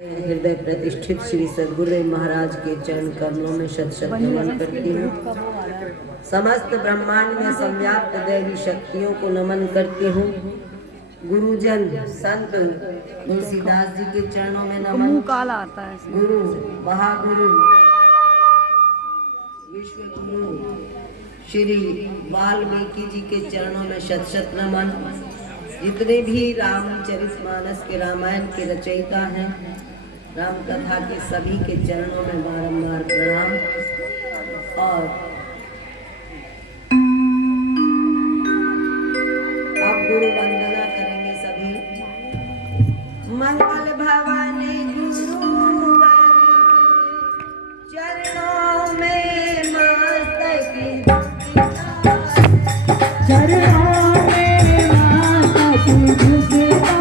हृदय प्रतिष्ठित श्री सद्गुरु महाराज के चरण कमलों में शत शत नमन करती हूँ। समस्त ब्रह्मांड में संव्याप्त दैवी शक्तियों को नमन करती हूँ। गुरुजन संत तुलसीदास जी के चरणों में नमन। काला आता है गुरु महागुरु विश्व गुरु श्री वाल्मीकि जी के चरणों में शत शत नमन। जितने भी रामचरितमानस के रामायण के रचयिता हैं, राम कथा के सभी के चरणों में बारंबार प्रणाम। और अब गुरु वंदना करेंगे सभी। मंगल भवानी गुरुवर चरणों में मस्तक चरणों में मस्तक झुकता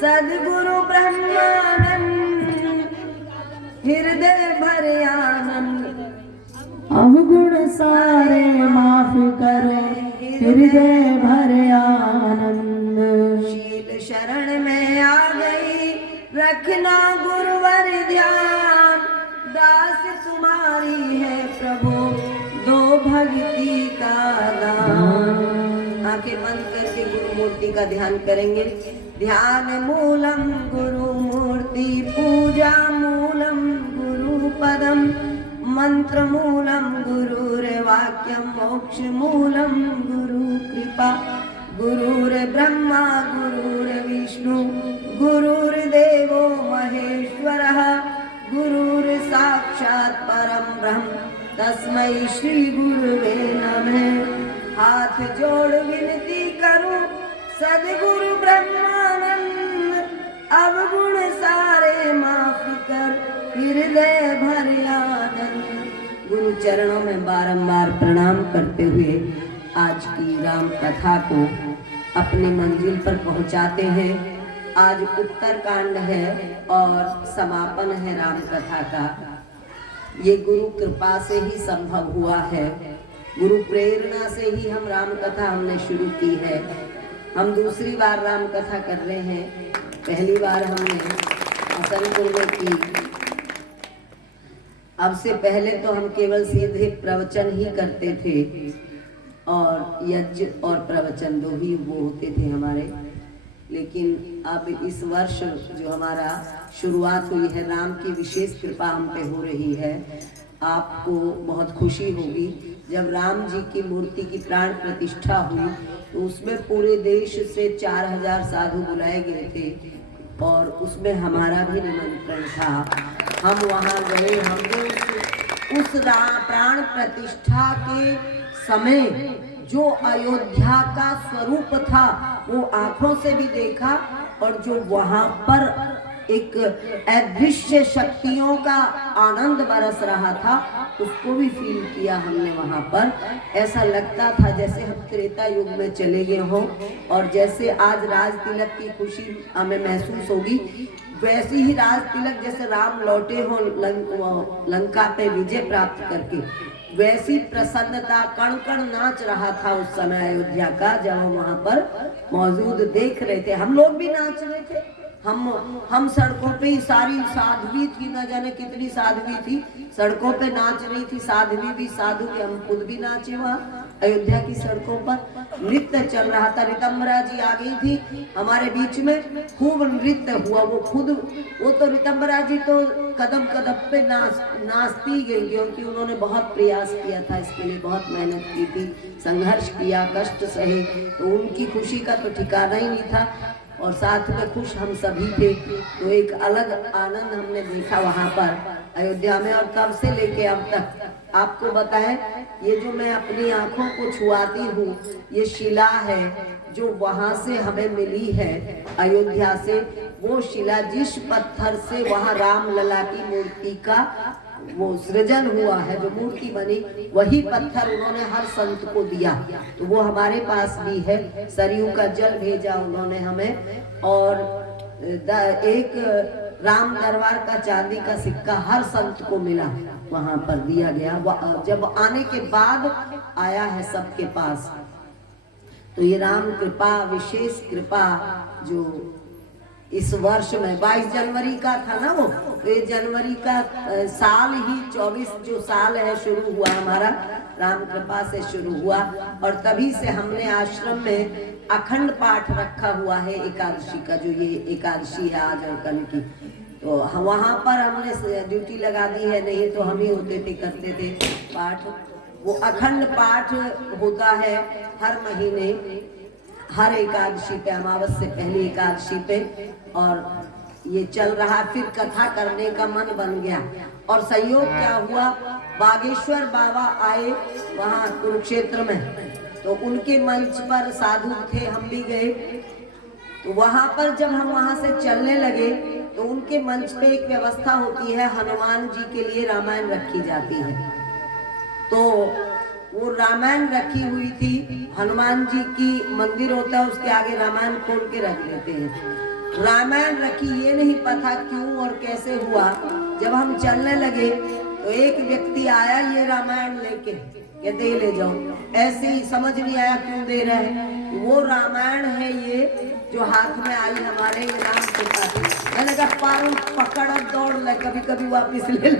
सद्गुरु ब्रह्मानंद हृदय भर आनंद। अवगुण सारे माफ करो हृदय भर आनंद। शील शरण में आ गई रखना गुरुवर ध्यान। दास तुम्हारी है प्रभु दो भक्ति का दान। आंखें बंद करके गुरु मूर्ति का ध्यान करेंगे। ध्यान मूलम गुरु मूर्ति पूजा मूलम गुरु पदम मंत्र मूलम गुरुर्वाक्यम मोक्ष मूलम गुरु कृपा। गुरुर्ब्रह्मा गुरुर्विष्णु गुरुर्देवो महेश्वरः गुरुर्साक्षात् परम ब्रह्म तस्मै श्री गुरुवे नमः। हाथ जोड़ विनती करूं सद्गुरु ब्रह्मानंद अवगुण सारे माफ कर हृदय भर आनंद। गुरु चरणों में बारंबार प्रणाम करते हुए आज की राम कथा को अपनी मंजिल पर पहुंचाते हैं। आज उत्तर कांड है और समापन है राम कथा का। ये गुरु कृपा से ही संभव हुआ है। गुरु प्रेरणा से ही हम राम कथा हमने शुरू की है। हम दूसरी बार राम कथा कर रहे हैं। पहली बार हमने हसनपुर में की। अब से पहले तो हम केवल सीधे प्रवचन ही करते थे और यज्ञ और प्रवचन दो ही वो होते थे हमारे। लेकिन अब इस वर्ष जो हमारा शुरुआत हुई है, राम की विशेष कृपा हम पे हो रही है। आपको बहुत खुशी होगी जब राम जी की मूर्ति की प्राण प्रतिष्ठा हुई तो उसमें पूरे देश से 4000 साधु बुलाए गए थे और उसमें हमारा भी निमंत्रण था। हम वहाँ गए। हमने उस प्राण प्रतिष्ठा के समय जो अयोध्या का स्वरूप था वो आंखों से भी देखा और जो वहाँ पर एक अदृश्य शक्तियों का आनंद बरस रहा था उसको भी फील किया हमने वहाँ पर। ऐसा लगता था जैसे हम त्रेता युग में चले गए हों और जैसे आज राज तिलक की खुशी हमें महसूस होगी वैसी ही राज तिलक जैसे राम लौटे हो लंका पे विजय प्राप्त करके, वैसी प्रसन्नता कण कण नाच रहा था उस समय अयोध्या का। जब हम वहाँ पर मौजूद देख रहे थे, हम लोग भी नाच रहे थे। हम सड़कों पे ही सारी साध्वी थी, न जाने कितनी साध्वी थी सड़कों पे नाच रही थी। साध्वी भी साधु के, हम खुद भी नाचे वहाँ अयोध्या की सड़कों पर। नृत्य चल रहा था। ऋतंबरा जी आ गई थी हमारे बीच में, खूब नृत्य हुआ। वो तो ऋतंबरा जी तो कदम कदम पे नाचती गई क्योंकि उन्होंने बहुत प्रयास किया था इसके लिए, बहुत मेहनत की थी, संघर्ष किया, कष्ट सहे। तो उनकी खुशी का तो ठिकाना ही नहीं था और साथ में खुश हम सभी थे। तो एक अलग आनंद हमने देखा वहाँ पर अयोध्या में। और तब से लेके अब तक आपको बताएं, ये जो मैं अपनी आंखों को छुआती हूँ ये शिला है जो वहाँ से हमें मिली है अयोध्या से। वो शिला जिस पत्थर से वहाँ राम लला की मूर्ति का वो सृजन हुआ है, जो मूर्ति बनी, वही पत्थर उन्होंने हर संत को दिया। तो वो हमारे पास भी है। सरयू का जल भेजा उन्होंने हमें और एक राम दरबार का चांदी का सिक्का हर संत को मिला, वहां पर दिया गया। जब आने के बाद आया है सबके पास। तो ये राम कृपा, विशेष कृपा जो इस वर्ष में 22 जनवरी का था ना वो, तो ये जनवरी का साल ही 24 जो साल है शुरू हुआ हमारा, राम कृपा से शुरू हुआ। और तभी से हमने आश्रम में अखंड पाठ रखा हुआ है एकादशी का, जो ये एकादशी है आज और कल की। तो वहाँ पर हमने ड्यूटी लगा दी है, नहीं तो हम ही होते थे, करते थे पाठ। वो अखंड पाठ होता है हर महीने, हर एकादशी पे, अमावस से पहली एकादशी पे। और ये चल रहा। फिर कथा करने का मन बन गया और संयोग क्या हुआ, बागेश्वर बाबा आए वहाँ कुरुक्षेत्र में, तो उनके मंच पर साधु थे, हम भी गए। तो वहाँ पर जब हम वहाँ से चलने लगे तो उनके मंच पे एक व्यवस्था होती है, हनुमान जी के लिए रामायण रखी जाती है। तो वो रामायण रखी हुई थी, हनुमान जी की मंदिर होता है उसके आगे रामायण खोल के रख देते हैं। रामायण रखी, ये नहीं पता क्यों और कैसे हुआ। जब हम चलने लगे तो एक व्यक्ति आया ये रामायण लेके, ये दे ले जाओ। ऐसे ही समझ नहीं आया क्यों दे रहे हैं। वो रामायण है ये जो हाथ में आई हमारे राम के पास। मैंने कहा पारू पकड़ और दौड़ ले, कभी कभी वापिस ले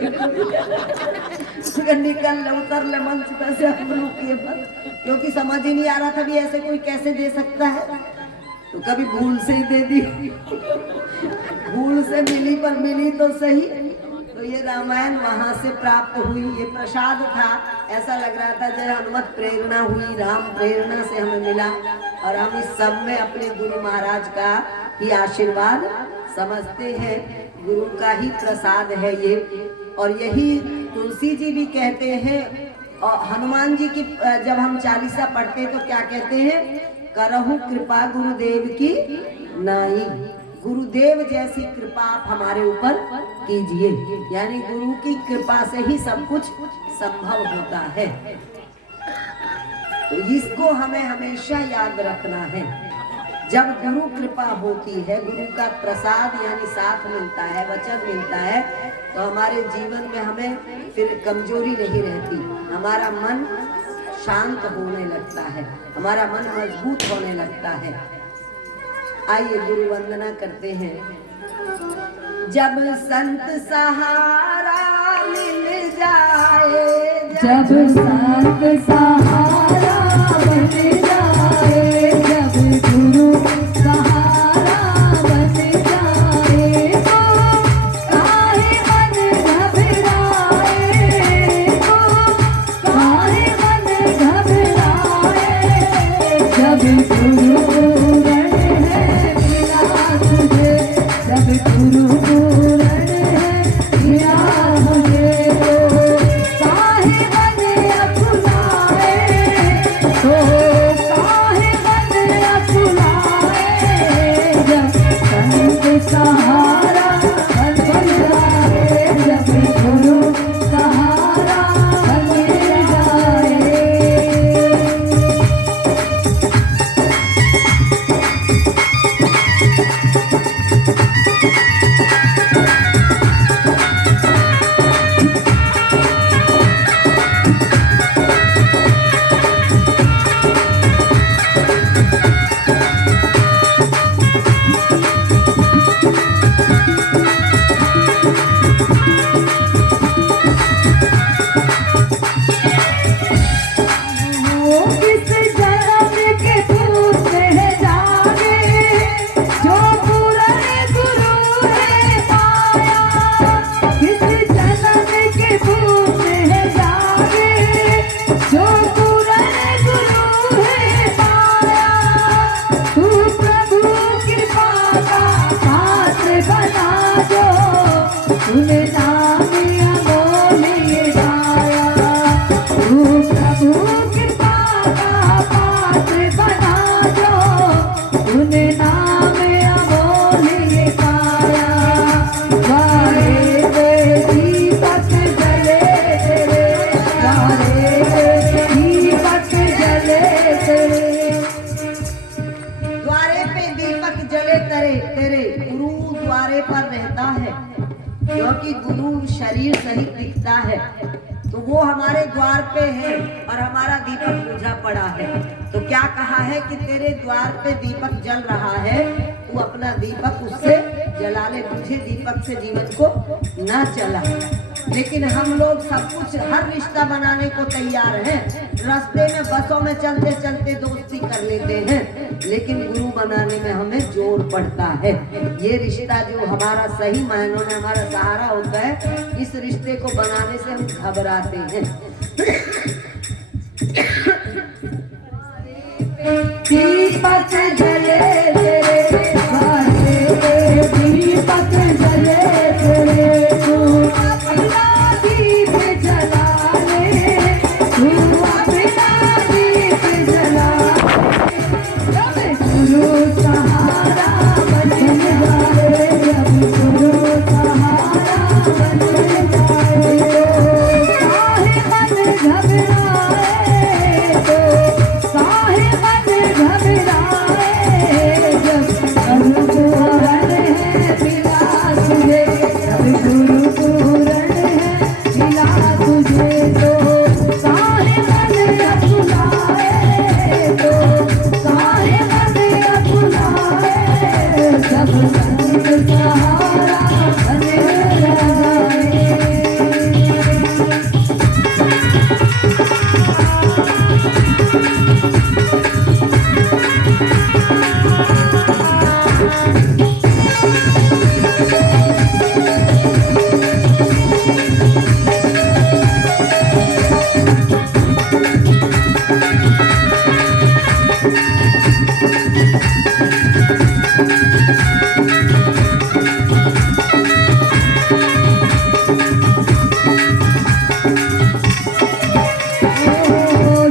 निकल ले, उतर ले मंच पे से, हम रुकिए मत, क्योंकि समझ ही नहीं आ रहा था भी ऐसे कोई कैसे दे सकता है। तो कभी भूल से ही दे दी, भूल से मिली पर मिली तो सही। तो ये रामायण वहां से प्राप्त हुई, ये प्रसाद था। ऐसा लग रहा था जैसे हनुमत प्रेरणा हुई, राम प्रेरणा से हमें मिला। और हम इस सब में अपने गुरु महाराज का ही आशीर्वाद समझते हैं, गुरु का ही प्रसाद है ये। और यही तुलसी जी भी कहते हैं। और हनुमान जी की जब हम चालीसा पढ़ते तो क्या कहते हैं, करहु कृपा गुरुदेव की नाई। गुरुदेव जैसी कृपा आप हमारे ऊपर कीजिए, यानी गुरु की कृपा से ही सब कुछ संभव होता है। तो इसको हमें हमेशा याद रखना है। जब गुरु कृपा होती है, गुरु का प्रसाद यानी साथ मिलता है, वचन मिलता है, तो हमारे जीवन में हमें फिर कमजोरी नहीं रहती। हमारा मन शांत होने लगता है, हमारा मन मजबूत होने लगता है। आइए गुरु वंदना करते हैं। जब संत सहारा मिल जाए, जब संत सहारा बन जाए, जब गुरु सहारा बन जाए, तो काहे मन घबराए, तो काहे मन घबराए। जब गुरु पूरण है मिला तुझे, जब गुरु पूरण है मिला मुझे, तो काहे मन अकुलाए, तो काहे मन अकुलाए। जब संत सहारा बन जाए, जब गुरु सहारा बन जाए। वो किस जन्म के भूत है जागे, जो पूरन गुरु है पाया। किस जन्म के भूत है जागे, जो पूरन गुरु है पाया। तू प्रभु कृपा का पात्र बना जो, तूने नाम अमोल गाया। तू प्रभु कृपा का पात्र बना जो, तूने नाम अमोल गाया। वारे वे दीपक जले तेरे, वारे वे दीपक जले तेरे। द्वारे पे दीपक जले तेरे गुरु द्वारे पर रहता है, क्योंकि गुरु शरीर सहित दिखता है, तो वो हमारे द्वार पे है और हमारा दीपक बुझा पड़ा है। तो क्या कहा है कि तेरे द्वार पे दीपक जल रहा है, तू अपना दीपक उससे जला ले, तुझे दीपक से जीवन को न चला। लेकिन हम लोग सब कुछ, हर रिश्ता बनाने को तैयार हैं, रास्ते में बसों में चलते चलते दोस्ती कर लेते हैं, लेकिन गुरु बनाने में हमें जोर पड़ता है। ये रिश्ता जो हमारा सही मायनों में हमारा सहारा होता है, इस रिश्ते को बनाने से हम घबराते हैं। दीपक जले तेरे, वारे वे दीपक जले तेरे। तू अपना दीप जला ले, तू अपना दीप जला। जब गुरु सहारा बन जाए, जब गुरु सहारा बन जाए, तो काहे मन घबराए, तो काहे मन घबराए। जब गुरु पूरण है मिला तुझे, जब गुरु पूरण है मिला तुझे, तो काहे मन अकुलाए, तो काहे मन अकुलाए। जब संत सहारा बन जाए।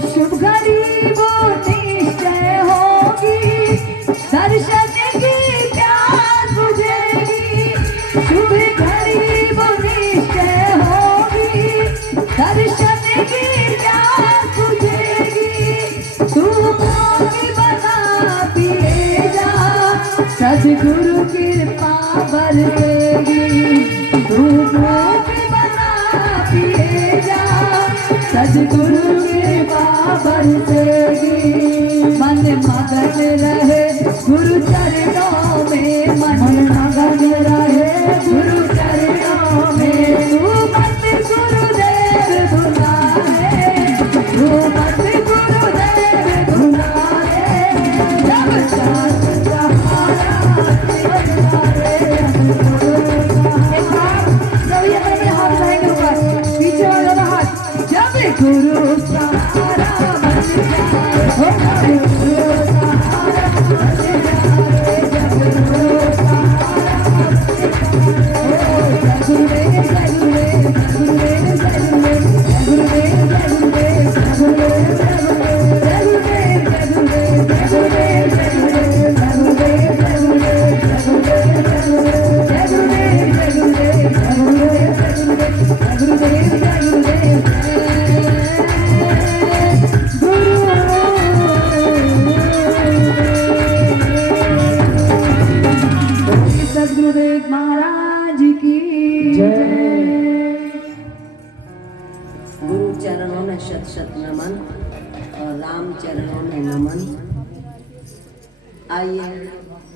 शुभ घड़ी वो निश्चय होगी, दर्शन की प्यास बुझेगी। शुभ घड़ी वो निश्चय होगी, दर्शन की प्यास बुझेगी। तू भोगी बना पिए जा, सद्गुरु कृपा बरसेगी। तू भोगी बना पिए जा, सद्गुरु कृपा बरसेगी। मन मगन रहे गुरु चरण चरणों में मन मगन रहे गुरु चरणों में तू मत गुरुदेव बुलाए तू मत गुरुदेव बुलाए जब चांद सहारा एक बार सभी अपने हाथ रहेंगे ऊपर पीछे वाला हाथ जब गुरु सहारा बन जाए हो गुरु सहारा बन जाए जब गुरु सहारा गुरुदेव जय गुरुदेव गुरुदेव जय गुरुदेव गुरुदेव जय गुरुदेव गुरुदेव जय गुरुदेव जय गुरुदेव जय गुरुदेव जय गुरुदेव जय गुरुदेव जय गुरुदेव जय गुरुदेव जय गुरुदेव जय गुरुदेव जय गुरुदेव जय गुरुदेव जय गुरुदेव जय गुरुदेव सद्गुरुदेव महाराज की जय। गुरु चरणों में शत शत नमन और राम चरणों में नमन। आइए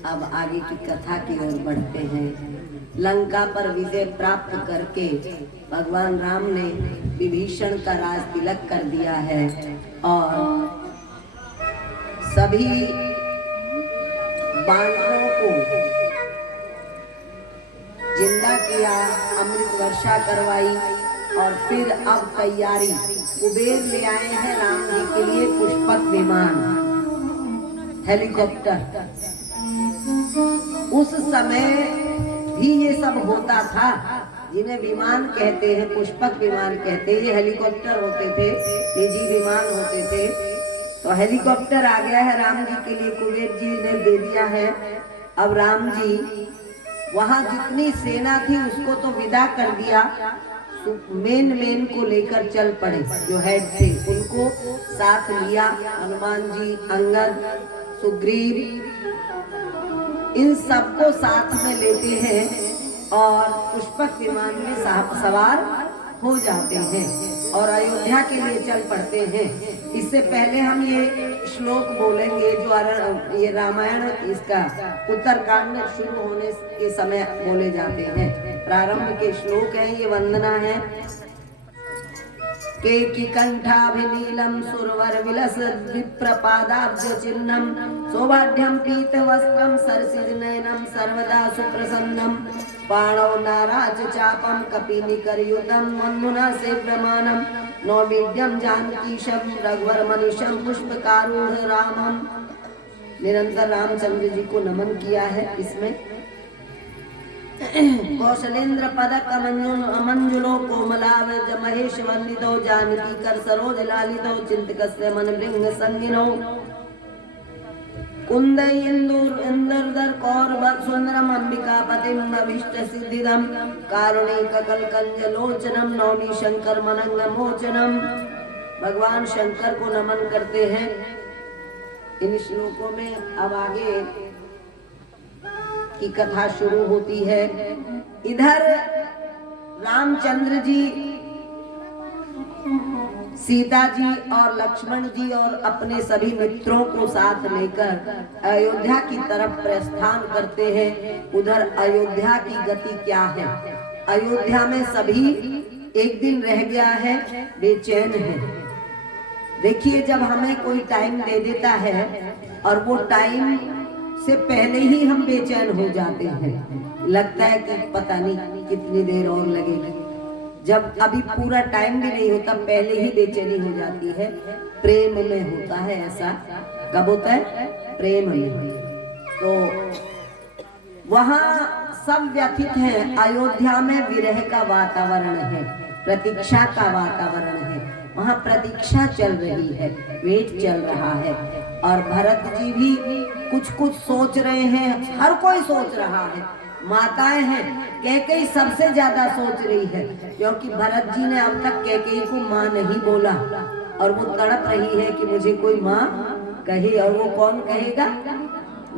अब आगे की कथा की ओर बढ़ते हैं। लंका पर विजय प्राप्त करके भगवान राम ने विभीषण का राज तिलक कर दिया है और सभी बानरों को जिंदा किया, अमृत वर्षा करवाई और फिर अब तैयारी कुबेर ले आए हैं राम जी के लिए पुष्पक विमान, हेलीकॉप्टर। उस समय भी ये सब होता था, जिन्हें विमान कहते हैं, पुष्पक विमान कहते हैं। ये हेलीकॉप्टर होते थे, निजी विमान होते थे। तो हेलीकॉप्टर आ गया है राम जी के लिए, कुबेर जी ने दे दिया है। अब राम जी वहां जितनी सेना थी उसको तो विदा कर दिया, मेन को लेकर चल पड़े, जो हेड थे उनको साथ लिया। हनुमान जी, अंगद, सुग्रीव, इन सबको साथ में लेते हैं और पुष्पक विमान में सवार हो जाते हैं और अयोध्या के लिए चल पड़ते हैं। इससे पहले हम ये श्लोक बोलेंगे जो ये रामायण इसका उत्तरकांड शुरू होने के समय बोले जाते हैं। प्रारंभ के श्लोक है, ये वंदना है। केकी कंठाभिनीलम सुरवर विलस विप्रपादाब्ज चिन्हम सौभाग्यम पीत वस्त्रम सरसिज नयनम सर्वदा सुप्रसन्नम पाणौ नाराज चापम कपिनिकरयुतम मन्मुना सेव्यमानम नौमीड्यम जानकीशम रघुवर मनीषम पुष्पकारूढ़ रामम। निरंतर रामचंद्र जी को नमन किया है इसमें। कौशलेन्द्र पदक मंजुलो कोमलाव्रज महेश वंदितो जानकी कर सरोज लालितो चिंतकस्य मन भृंग संगिनो कुंद इंदुर कौर सुंदरम अंबिका पतिम अभीष्ट सिद्धिदम कारुणिक कलकंज लोचनम नौमी शंकर मनंग मोचनम। भगवान शंकर को नमन करते हैं इन श्लोकों में। अब आगे की कथा शुरू होती है। इधर रामचंद्र जी, सीता जी और लक्ष्मण जी और अपने सभी मित्रों को साथ लेकर अयोध्या की तरफ प्रस्थान करते हैं। उधर अयोध्या की गति क्या है? अयोध्या में सभी एक दिन रह गया है, बेचैन है। देखिए, जब हमें कोई टाइम दे देता है और वो टाइम से पहले ही हम बेचैन हो जाते हैं, लगता है कि पता नहीं कितनी देर और लगेगी। जब अभी पूरा टाइम भी नहीं होता, पहले ही बेचैनी हो जाती है। प्रेम में होता है ऐसा। कब होता है? प्रेम में। तो वहाँ सब व्यथित हैं। अयोध्या में विरह का वातावरण है, प्रतीक्षा का वातावरण है। वहाँ प्रतीक्षा चल रही है, वेट चल रहा है। और भरत जी भी कुछ सोच रहे हैं, हर कोई सोच रहा है। माताएं हैं, कैकेयी सबसे ज्यादा सोच रही है, क्योंकि भरत जी ने अब तक कैकेयी को माँ नहीं बोला और वो तड़प रही है कि मुझे कोई माँ कहे। और वो कौन कहेगा?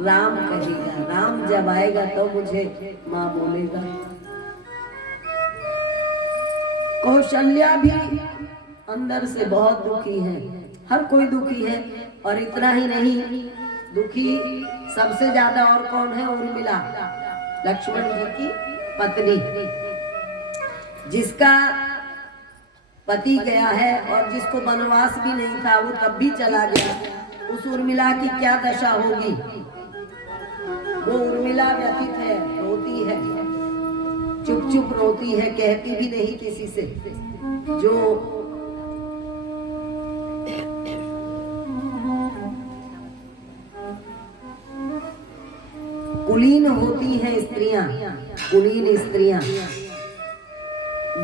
राम कहेगा। राम जब आएगा तो मुझे माँ बोलेगा। कौशल्या भी अंदर से बहुत दुखी है, हर कोई दुखी है। और इतना ही नहीं, दुखी सबसे ज्यादा और कौन है? उर्मिला, लक्ष्मण जी की पत्नी, जिसका पति गया है और जिसको वनवास भी नहीं था, वो तब भी चला गया। उस उर्मिला की क्या दशा होगी? वो उर्मिला व्यथित है, रोती है, चुप चुप रोती है, कहती भी नहीं किसी से। जो कुलीन होती हैं स्त्रियां, कुलीन स्त्रियां,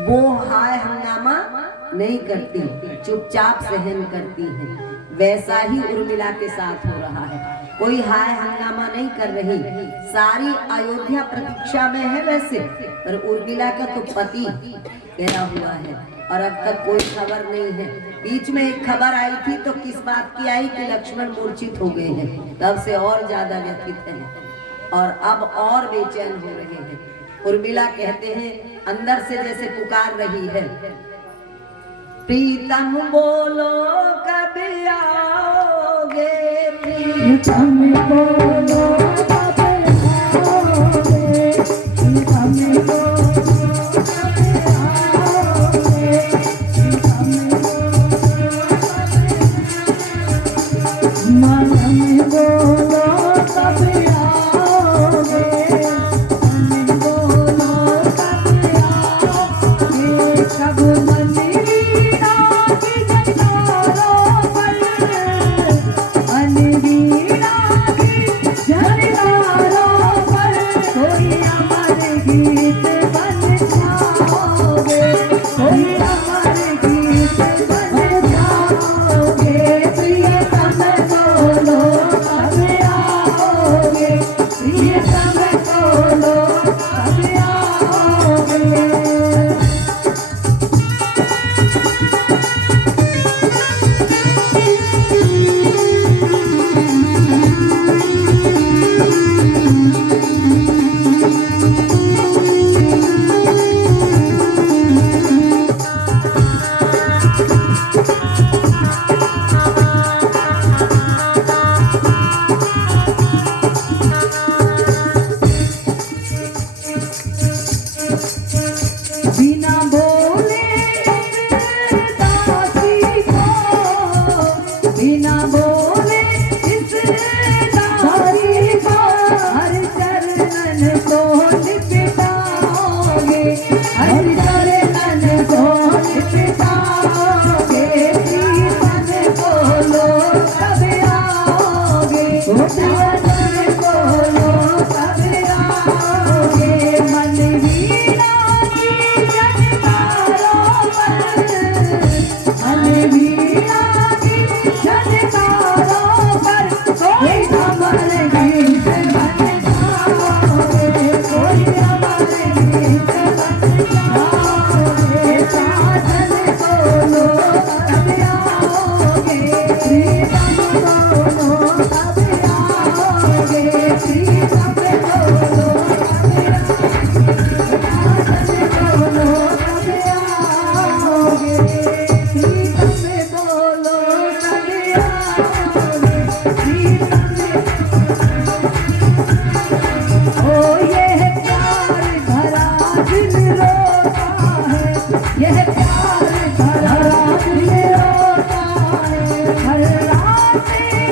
वो हाय हंगामा नहीं करती, चुपचाप सहन करती हैं। वैसा ही उर्मिला के साथ हो रहा है। कोई हाय हंगामा नहीं कर रही, सारी अयोध्या प्रतीक्षा में है वैसे, पर उर्मिला का तो पति गया हुआ है और अब तक कोई खबर नहीं है। बीच में एक खबर आई थी तो किस बात की आई कि लक्ष्मण मूर्छित हो गए हैं, तब से और ज्यादा व्यथित हैं और अब और बेचैन हो रहे हैं। उर्मिला कहते हैं अंदर से जैसे पुकार रही है, प्रीतम बोलो कब आओगे, प्रीतम बोलो कब आओगे, प्रीतम बोलो कब आओगे, प्रीतम मन बोलो कब आओगे, मन बोलो कब आओगे, कब मंदिरा की जटारों पर, अनवीरा की जटारों पर कोई अमर गीत बन जाओगे, कोई अमर गीत बन जाओगे, प्रियतम बोलो कब आओगे, प्रियतम बोलो कब आओगे। बिना बोले इस दासी को, बिना बोले इस दासी को, हर चरणन को लिपटाओगे, हर चरणन को लिपटाओगे, प्रीतम बोलो कब आओगे, प्रियतम बोलो कब आओगे, मनवीरा की जटारों पर, मनवीरा की जटारों पर कोई अमर गीत बन जाओगे, कोई अमर गीत बन जाओगे, साधन बोलो कब आओगे, प्रीतम बोलो कब आओगे, प्रीतम बोलो कब बोलो कब आओगे, प्रीतम बोलो कब आओगे, प्रीतम। ओ यह प्यार भरा दिल रोता है, यह प्यार भरा दिल रोता है, हर रात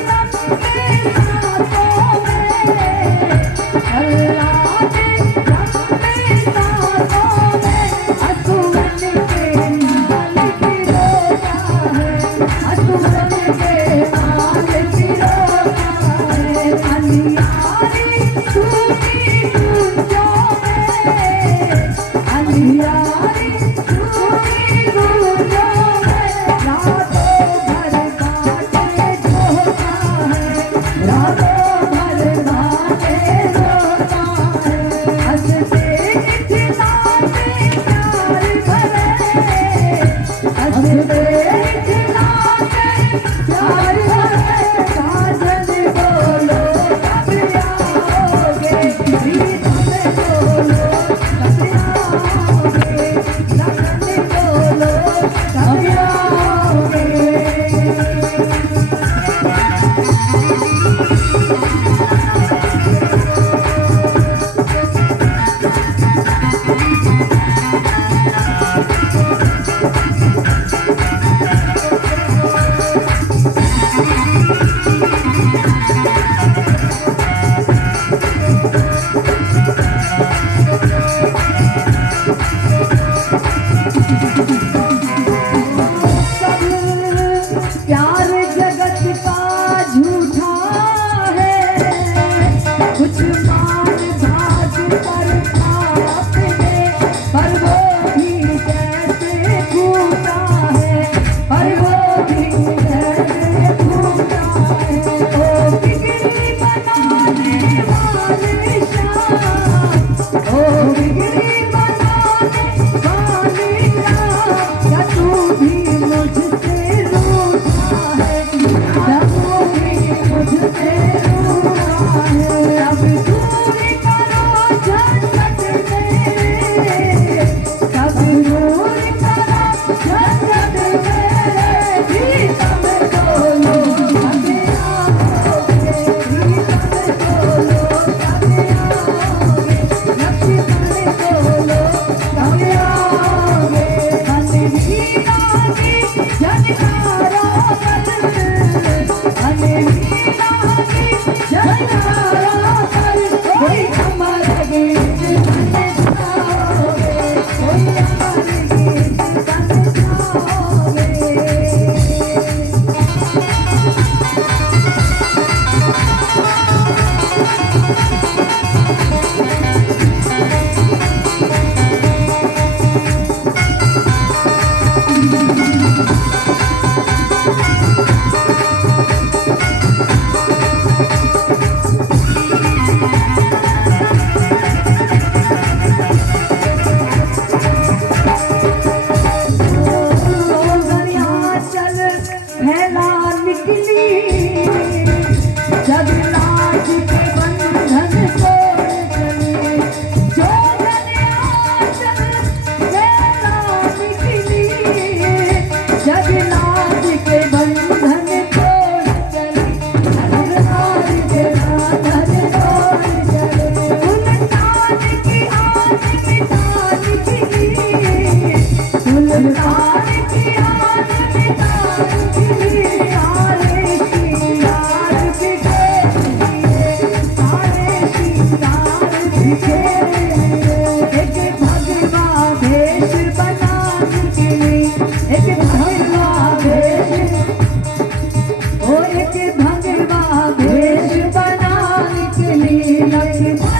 नम के रातों में, हर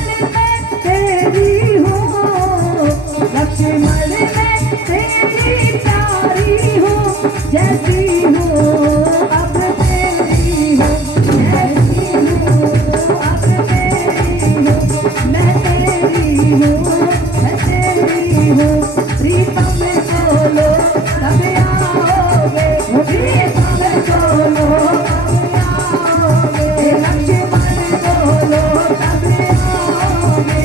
में तेरी हूँ, लक्ष्मण में तेरी प्यारी हूँ, जैसी हूँ अब तेरी हूँ, जैसी हूँ अब तेरी हूँ, मैं तेरी हूँ, मैं तेरी हूँ। प्रीतम बोलो तब आओगे, प्रीतम बोलो तब आओगे, लक्ष्मण बोलो तब आओगे,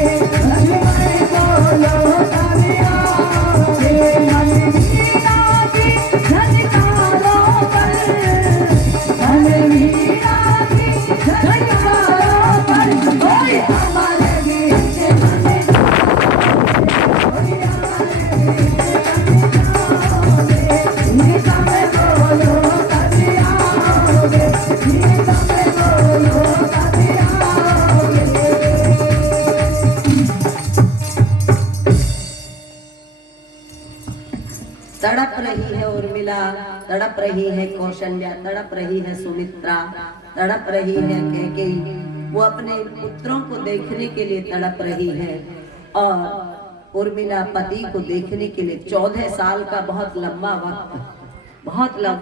लक्ष्मण बोलो तब आओगे। मन मीरा की झनकारों पर, मन मीरा की झनकारों पर, ओए हमारे गीत मन तड़प रही है उर्मिला, तड़प रही है कौशल्या, तड़प रही है सुमित्रा, तड़प रही है कैकेयी। वो अपने पुत्रों को देखने के लिए तड़प रही है और उर्मिला पति को देखने के लिए 14 साल का बहुत लंबा वक्त, बहुत लंबा